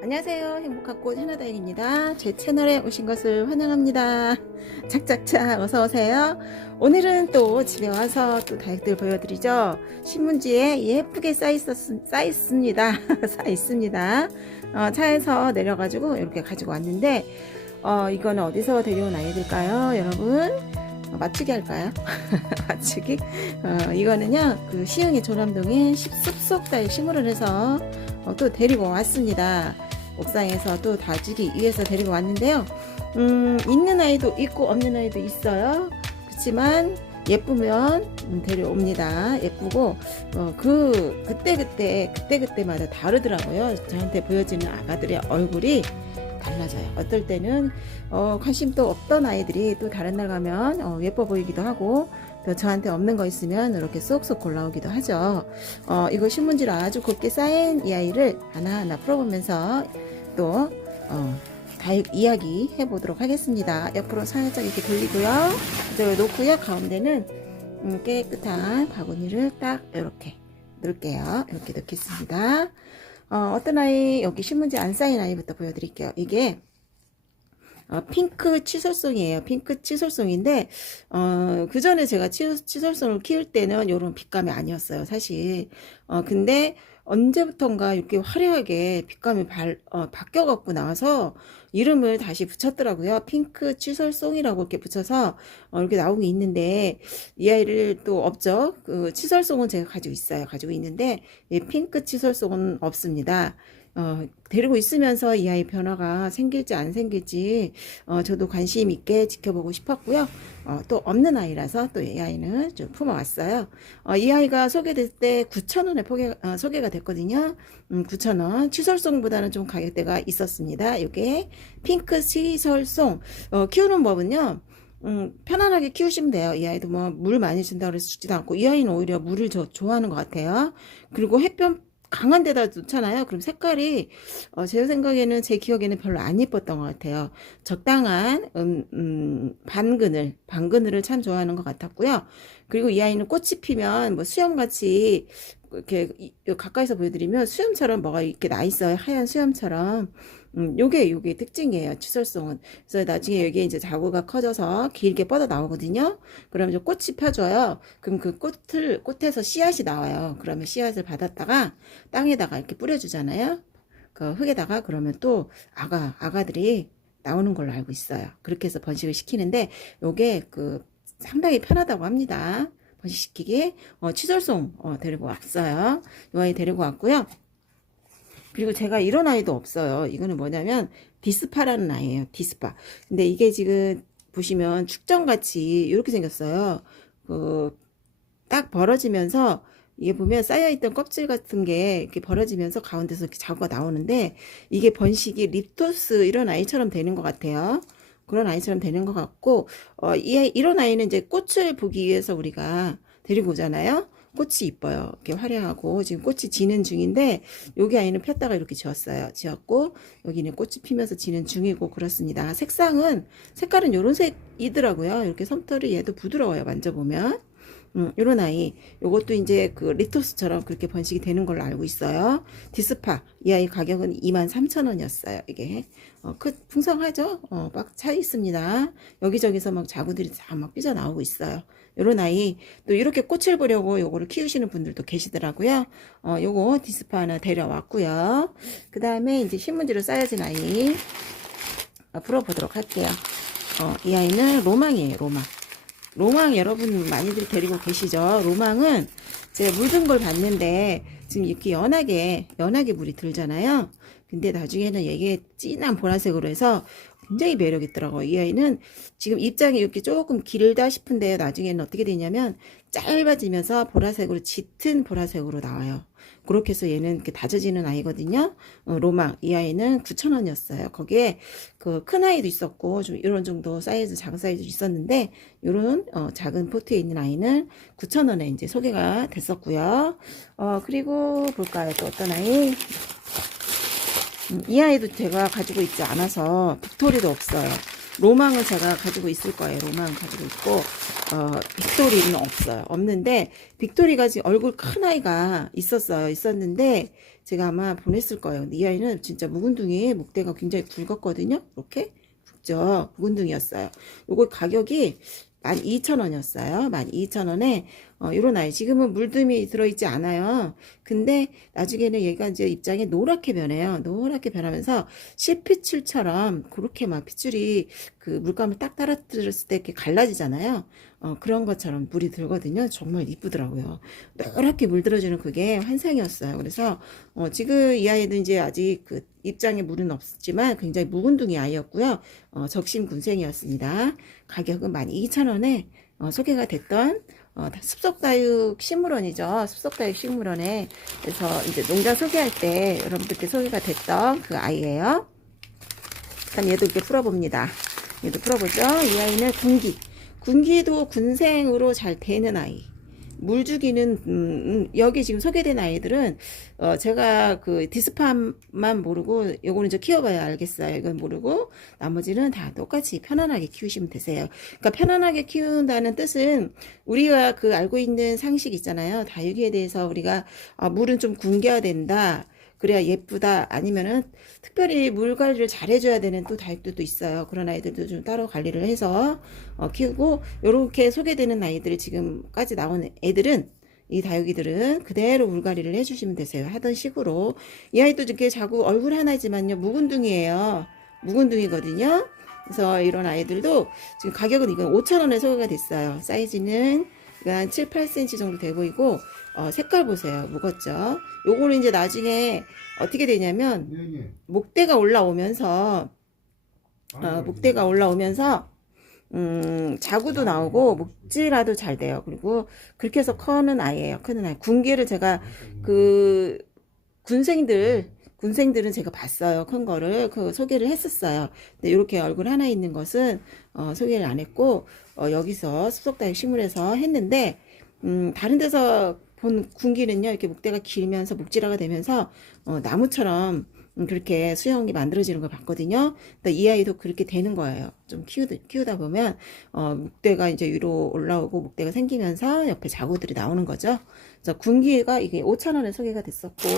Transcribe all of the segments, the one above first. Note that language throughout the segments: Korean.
안녕하세요. 행복한 꽃 하나다육입니다. 제 채널에 오신 것을 환영합니다. 착착착 어서오세요. 오늘은 또 집에 와서 또 다육들 보여드리죠. 신문지에 예쁘게 쌓였습니다. 쌓있습니다. 차에서 내려가지고 이렇게 가지고 왔는데 이거는 어디서 데려온 아이들까요 여러분? 맞추기 할까요? 맞추기? 이거는요 그 시흥의 조남동에 숲속다육 식물을 해서 또 데리고 왔습니다. 옥상에서 또 다지기 위해서 데리고 왔는데요. 있는 아이도 있고 없는 아이도 있어요. 그렇지만 예쁘면 데려옵니다. 예쁘고 그때마다 다르더라고요. 저한테 보여지는 아가들의 얼굴이 달라져요. 어떨 때는 관심도 없던 아이들이 또 다른 날 가면 예뻐 보이기도 하고 또 저한테 없는 거 있으면 이렇게 쏙쏙 골라오기도 하죠. 이거 신문지로 아주 곱게 쌓인 이 아이를 하나하나 풀어보면서 또 다육 이야기 해보도록 하겠습니다. 옆으로 살짝 이렇게 돌리고요. 그대로 놓고요. 가운데는 깨끗한 바구니를 딱 이렇게 넣을게요. 이렇게 넣겠습니다. 어떤 아이, 여기 신문지 안 쌓인 아이부터 보여드릴게요. 이게 핑크 치솔송이에요. 핑크 치솔송인데 그 전에 제가 치솔송을 키울 때는 이런 빛감이 아니었어요, 사실. 근데 언제부턴가 이렇게 화려하게 빛감이 바뀌어 갖고 나와서 이름을 다시 붙였더라고요. 핑크 치솔송이라고 이렇게 붙여서 이렇게 나온 게 있는데 이 아이를 또 없죠. 그 치솔송은 제가 가지고 있는데 핑크 치솔송은 없습니다. 데리고 있으면서 이 아이 변화가 생길지 안 생길지 저도 관심 있게 지켜보고 싶었고요. 또 없는 아이라서 또 이 아이는 좀 품어왔어요. 이 아이가 소개될 때 9,000원에 소개가 됐거든요. 9,000원. 치솔송보다는 좀 가격대가 있었습니다. 이게 핑크 치솔송. 키우는 법은요. 편안하게 키우시면 돼요. 이 아이도 뭐 물 많이 준다고 해서 죽지도 않고 이 아이는 오히려 물을 좋아하는 것 같아요. 그리고 햇볕 강한 데다 놓잖아요. 그럼 색깔이 제 생각에는 제 기억에는 별로 안 예뻤던 것 같아요. 적당한 반그늘을 참 좋아하는 것 같았고요. 그리고 이 아이는 꽃이 피면 뭐 수염같이 이렇게 가까이서 보여드리면 수염처럼 뭐가 이렇게 나 있어요. 하얀 수염처럼. 요게 특징이에요. 치솔송은. 그래서 나중에 여기에 이제 자구가 커져서 길게 뻗어 나오거든요. 그럼 이제 꽃이 펴져요. 그럼 그 꽃에서 씨앗이 나와요. 그러면 씨앗을 받았다가 땅에다가 이렇게 뿌려주잖아요. 그 흙에다가 그러면 또 아가들이 나오는 걸로 알고 있어요. 그렇게 해서 번식을 시키는데 요게 상당히 편하다고 합니다. 번식시키기. 치솔송 데리고 왔어요. 이 아이 데리고 왔고요. 그리고 제가 이런 아이도 없어요. 이거는 뭐냐면 디스파라는 아이예요. 디스파. 근데 이게 지금 보시면 축전같이 이렇게 생겼어요. 딱 벌어지면서 이게 보면 쌓여있던 껍질 같은 게 이렇게 벌어지면서 가운데서 이렇게 자구가 나오는데 이게 번식이 립토스 이런 아이처럼 되는 것 같아요. 그런 아이처럼 되는 것 같고 이런 아이는 이제 꽃을 보기 위해서 우리가 데리고 오잖아요. 꽃이 이뻐요. 이렇게 화려하고 지금 꽃이 지는 중인데 여기 아이는 폈다가 이렇게 지었고 여기는 꽃이 피면서 지는 중이고 그렇습니다. 색깔은 이런 색이더라고요. 이렇게 솜털이 얘도 부드러워요. 만져보면. 요런 아이, 요것도 이제 그 리토스처럼 그렇게 번식이 되는 걸로 알고 있어요. 디스파, 이 아이 가격은 23,000원이었어요. 이게, 풍성하죠? 막 차 있습니다. 여기저기서 막 자구들이 다 막 삐져나오고 있어요. 요런 아이, 또 이렇게 꽃을 보려고 요거를 키우시는 분들도 계시더라고요. 요거 디스파 하나 데려왔고요. 그 다음에 이제 신문지로 쌓여진 아이, 풀어보도록 할게요. 이 아이는 로망이에요, 로망. 로망 여러분 많이들 데리고 계시죠? 로망은 제가 물든 걸 봤는데 지금 이렇게 연하게 물이 들잖아요. 근데 나중에는 이게 진한 보라색으로 해서 굉장히 매력 있더라고요. 이 아이는 지금 입장이 이렇게 조금 길다 싶은데 나중에는 어떻게 되냐면 짧아지면서 짙은 보라색으로 나와요. 그렇게 해서 얘는 이렇게 다져지는 아이거든요. 로망. 이 아이는 9,000원이었어요. 거기에 큰 아이도 있었고, 좀 이런 정도 사이즈, 작은 사이즈도 있었는데, 이런 작은 포트에 있는 아이는 9,000원에 이제 소개가 됐었고요. 그리고 볼까요? 또 어떤 아이? 이 아이도 제가 가지고 있지 않아서 빅토리도 없어요. 로망은 제가 가지고 있을 거예요. 로망 가지고 있고 빅토리는 없어요. 없는데 빅토리가 지금 얼굴 큰 아이가 있었는데 제가 아마 보냈을 거예요. 근데 이 아이는 진짜 묵은둥이 목대가 굉장히 굵었거든요. 이렇게 굵죠. 묵은둥이였어요. 요거 가격이 12,000원이었어요. 12,000원에 요런 아이 지금은 물듬이 들어있지 않아요. 근데 나중에는 얘가 이제 입장이 노랗게 변해요. 노랗게 변하면서 실핏줄처럼 그렇게 막 핏줄이 그 물감을 딱 떨어뜨렸을 때 이렇게 갈라지잖아요. 그런 것처럼 물이 들거든요. 정말 이쁘더라고요. 노랗게 물들어주는 그게 환상이었어요. 그래서 지금 이 아이는 이제 아직 그 입장에 물은 없지만 굉장히 묵은둥이 아이였고요. 적심군생이었습니다. 가격은 12,000원에 소개가 됐던 습속다육 식물원이죠. 습속다육 식물원에 그래서 이제 농장 소개할 때 여러분들께 소개가 됐던 그 아이예요. 그다음 얘도 이렇게 풀어봅니다. 얘도 풀어보죠. 이 아이는 군기도 군생으로 잘 되는 아이. 물 주기는 여기 지금 소개된 아이들은 제가 그 디스팜만 모르고 요거는 이제 키워봐야 알겠어요. 이건 모르고 나머지는 다 똑같이 편안하게 키우시면 되세요. 그러니까 편안하게 키운다는 뜻은 우리가 그 알고 있는 상식 있잖아요. 다육이에 대해서 우리가 물은 좀 굶겨야 된다. 그래야 예쁘다. 아니면은 특별히 물 관리를 잘 해줘야 되는 또 다육들도 있어요. 그런 아이들도 좀 따로 관리를 해서 키우고, 요렇게 소개되는 아이들 지금까지 나온 애들은 이 다육이들은 그대로 물 관리를 해주시면 되세요. 하던 식으로. 이 아이도 이렇게 자꾸 얼굴 하나지만요. 묵은둥이에요. 묵은둥이거든요. 그래서 이런 아이들도 지금 가격은 이건 5,000원에 소개가 됐어요. 사이즈는 한 7, 8cm 정도 돼 보이고, 색깔 보세요. 묵었죠. 요거는 이제 나중에 어떻게 되냐면, 목대가 올라오면서, 자구도 나오고, 목질화도 잘 돼요. 그리고 그렇게 해서 크는 아이예요. 크는 아이. 군기를 제가, 군생들은 제가 봤어요. 큰 거를, 소개를 했었어요. 근데 이렇게 얼굴 하나 있는 것은, 소개를 안 했고, 여기서 습속다육 식물에서 했는데, 다른 데서 본 군기는요, 이렇게 목대가 길면서 목질화가 되면서, 나무처럼, 그렇게 수영이 만들어지는 걸 봤거든요. 근데 이 아이도 그렇게 되는 거예요. 좀 키우다 보면, 목대가 이제 위로 올라오고 목대가 생기면서 옆에 자구들이 나오는 거죠. 그래서 군기가 이게 5,000원에 소개가 됐었고,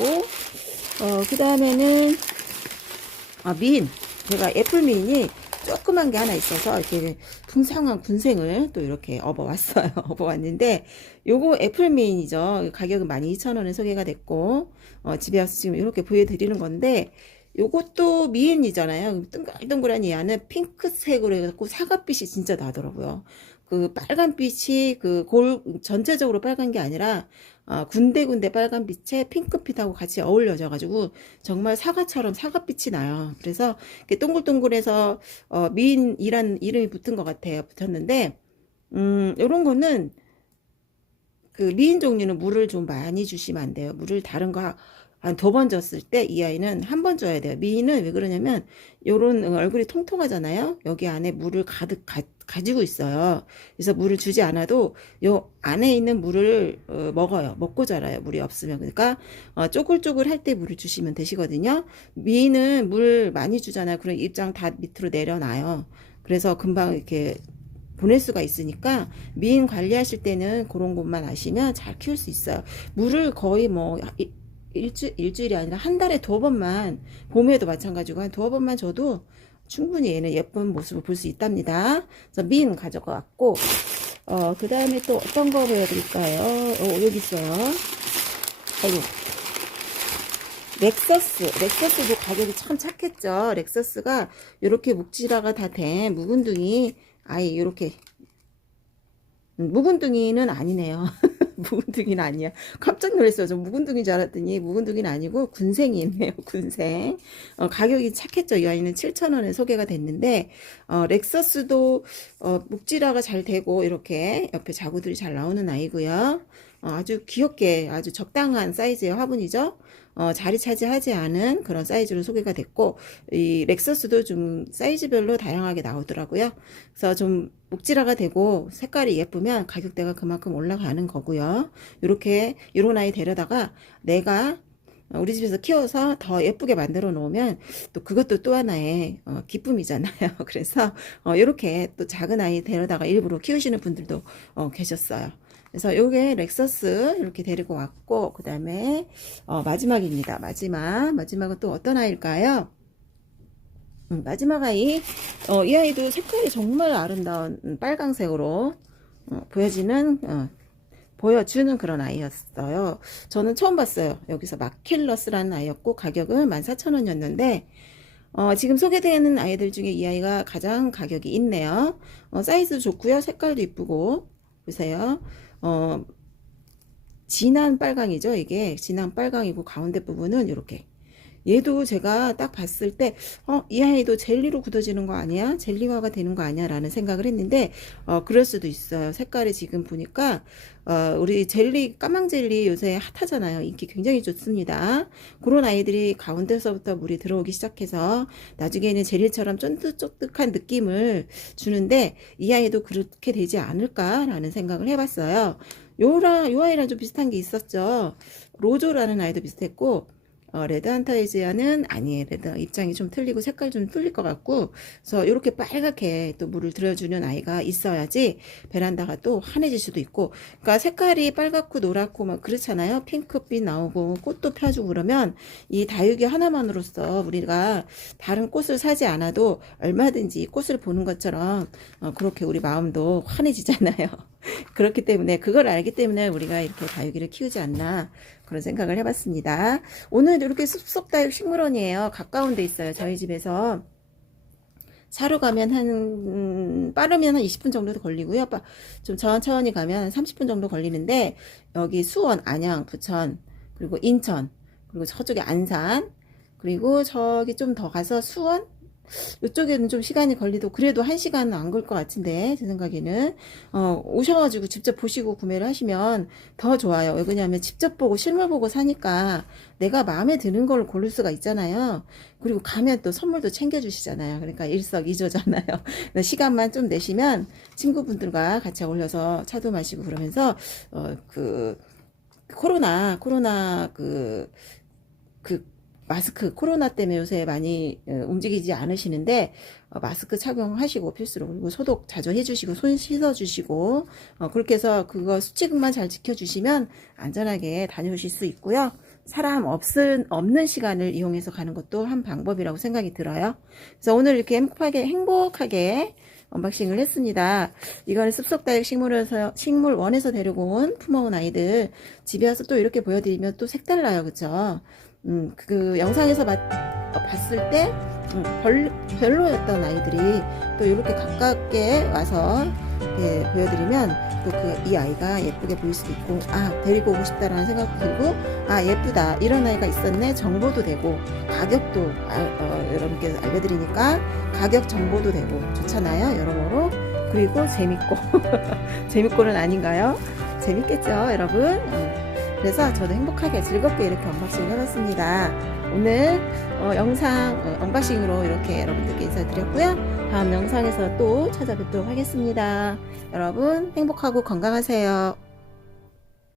그 다음에는, 제가 애플미인이 조그만 게 하나 있어서 이렇게 풍성한 군생을 또 이렇게 업어왔어요. 업어왔는데 요거 애플미인이죠. 가격은 12,000원에 소개가 됐고 집에 와서 지금 이렇게 보여드리는 건데 요것도 미인이잖아요. 동글동글한 이 안은 핑크색으로 해갖고 사과빛이 진짜 나더라고요. 그 빨간빛이 전체적으로 빨간 게 아니라 군데군데 빨간빛에 핑크빛하고 같이 어울려져 가지고 정말 사과처럼 사과빛이 나요. 그래서 동글동글해서 미인이란 이름이 붙은 것 같아요. 붙었는데 요런 거는 그 미인 종류는 물을 좀 많이 주시면 안 돼요. 물을 다른 거 한 2번 줬을 때 이 아이는 1번 줘야 돼요. 미인은 왜 그러냐면 요런 얼굴이 통통하잖아요. 여기 안에 물을 가득 가지고 있어요. 그래서 물을 주지 않아도 요 안에 있는 물을 먹어요. 먹고 자라요. 물이 없으면. 그러니까 쪼글쪼글 할 때 물을 주시면 되시거든요. 미인은 물 많이 주잖아요. 그럼 입장 다 밑으로 내려놔요. 그래서 금방 이렇게 보낼 수가 있으니까 미인 관리하실 때는 그런 것만 아시면 잘 키울 수 있어요. 물을 거의 뭐 일주일이 아니라 한 달에 2번만, 봄에도 마찬가지고 한 2번만 줘도 충분히 얘는 예쁜 모습을 볼 수 있답니다. 그래서 민 가져갔고, 그 다음에 또 어떤 거 보여드릴까요? 여기 있어요. 렉서스도 가격이 참 착했죠. 렉서스가 이렇게 묵질화가 다 된 묵은둥이, 아예 이렇게, 묵은둥이는 아니네요. 묵은둥이는 아니야. 깜짝 놀랐어요. 저 묵은둥이인 줄 알았더니 묵은둥이는 아니고 군생이 있네요. 군생. 가격이 착했죠. 이 아이는 7,000원에 소개가 됐는데 렉서스도 묵질화가 잘 되고 이렇게 옆에 자구들이 잘 나오는 아이고요. 아주 귀엽게 아주 적당한 사이즈의 화분이죠. 자리 차지하지 않은 그런 사이즈로 소개가 됐고, 이 렉서스도 좀 사이즈별로 다양하게 나오더라고요. 그래서 좀 목질화가 되고 색깔이 예쁘면 가격대가 그만큼 올라가는 거고요. 이런 아이 데려다가 내가 우리 집에서 키워서 더 예쁘게 만들어 놓으면 또 그것도 또 하나의 기쁨이잖아요. 그래서 이렇게 또 작은 아이 데려다가 일부러 키우시는 분들도 계셨어요. 그래서 요게 렉서스 이렇게 데리고 왔고, 그 다음에 마지막입니다. 마지막은 또 어떤 아이일까요? 마지막 아이, 이 아이도 색깔이 정말 아름다운 빨강색으로 보여주는 그런 아이였어요. 저는 처음 봤어요. 여기서 마킬러스라는 아이였고, 가격은 14,000원이었는데, 지금 소개되는 아이들 중에 이 아이가 가장 가격이 있네요. 사이즈도 좋고요. 색깔도 이쁘고, 보세요. 진한 빨강이죠. 이게 진한 빨강이고, 가운데 부분은 이렇게. 얘도 제가 딱 봤을 때, 이 아이도 젤리로 굳어지는 거 아니야? 젤리화가 되는 거 아니야? 라는 생각을 했는데, 그럴 수도 있어요. 색깔이 지금 보니까, 우리 젤리, 까망 젤리 요새 핫하잖아요. 인기 굉장히 좋습니다. 그런 아이들이 가운데서부터 물이 들어오기 시작해서, 나중에는 젤리처럼 쫀득쫀득한 느낌을 주는데, 이 아이도 그렇게 되지 않을까라는 생각을 해봤어요. 요 아이랑 좀 비슷한 게 있었죠. 로조라는 아이도 비슷했고, 레드 안타이지아는 아니에요. 레드 입장이 좀 틀리고 색깔 좀 뚫릴 것 같고, 그래서 이렇게 빨갛게 또 물을 들여주는 아이가 있어야지 베란다가 또 환해질 수도 있고, 그러니까 색깔이 빨갛고 노랗고 막 그렇잖아요. 핑크빛 나오고 꽃도 펴주고 그러면 이 다육이 하나만으로서 우리가 다른 꽃을 사지 않아도 얼마든지 꽃을 보는 것처럼 그렇게 우리 마음도 환해지잖아요. 그렇기 때문에 그걸 알기 때문에 우리가 이렇게 다육이를 키우지 않나 그런 생각을 해봤습니다. 오늘 이렇게 숲속다육 식물원이에요. 가까운 데 있어요. 저희 집에서 차로 가면 빠르면 한 20분 정도 걸리고요. 좀 천천히 가면 한 30분 정도 걸리는데, 여기 수원, 안양, 부천, 그리고 인천, 그리고 저쪽에 안산, 그리고 저기 좀 더 가서 수원, 이쪽에는 좀 시간이 걸리도 그래도 1시간은 안 걸 것 같은데, 제 생각에는 오셔가지고 직접 보시고 구매를 하시면 더 좋아요. 왜 그러냐면 직접 보고 실물 보고 사니까 내가 마음에 드는 걸 고를 수가 있잖아요. 그리고 가면 또 선물도 챙겨주시잖아요. 그러니까 일석이조잖아요. 시간만 좀 내시면 친구분들과 같이 어울려서 차도 마시고 그러면서 그 코로나 마스크 코로나 때문에 요새 많이 움직이지 않으시는데, 마스크 착용하시고 필수로, 그리고 소독 자주 해주시고 손 씻어주시고, 그렇게 해서 그거 수칙만 잘 지켜주시면 안전하게 다녀오실 수 있고요. 사람 없는 시간을 이용해서 가는 것도 한 방법이라고 생각이 들어요. 그래서 오늘 이렇게 행복하게 언박싱을 했습니다. 이거는 습속다육 식물원에서 데리고 품어온 아이들 집에 와서 또 이렇게 보여드리면 또 색달라요. 그쵸? 그 영상에서 봤을 때 별로였던 아이들이 또 이렇게 가깝게 와서 보여드리면 또 이 아이가 예쁘게 보일 수도 있고, 데리고 오고 싶다라는 생각도 들고, 예쁘다 이런 아이가 있었네 정보도 되고, 가격도 여러분께 알려드리니까 가격 정보도 되고 좋잖아요. 여러모로. 그리고 재밌고 재밌고는 아닌가요? 재밌겠죠 여러분? 그래서 저도 행복하게 즐겁게 이렇게 언박싱을 해봤습니다. 오늘 영상 언박싱으로 이렇게 여러분들께 인사드렸고요. 다음 영상에서 또 찾아뵙도록 하겠습니다. 여러분 행복하고 건강하세요.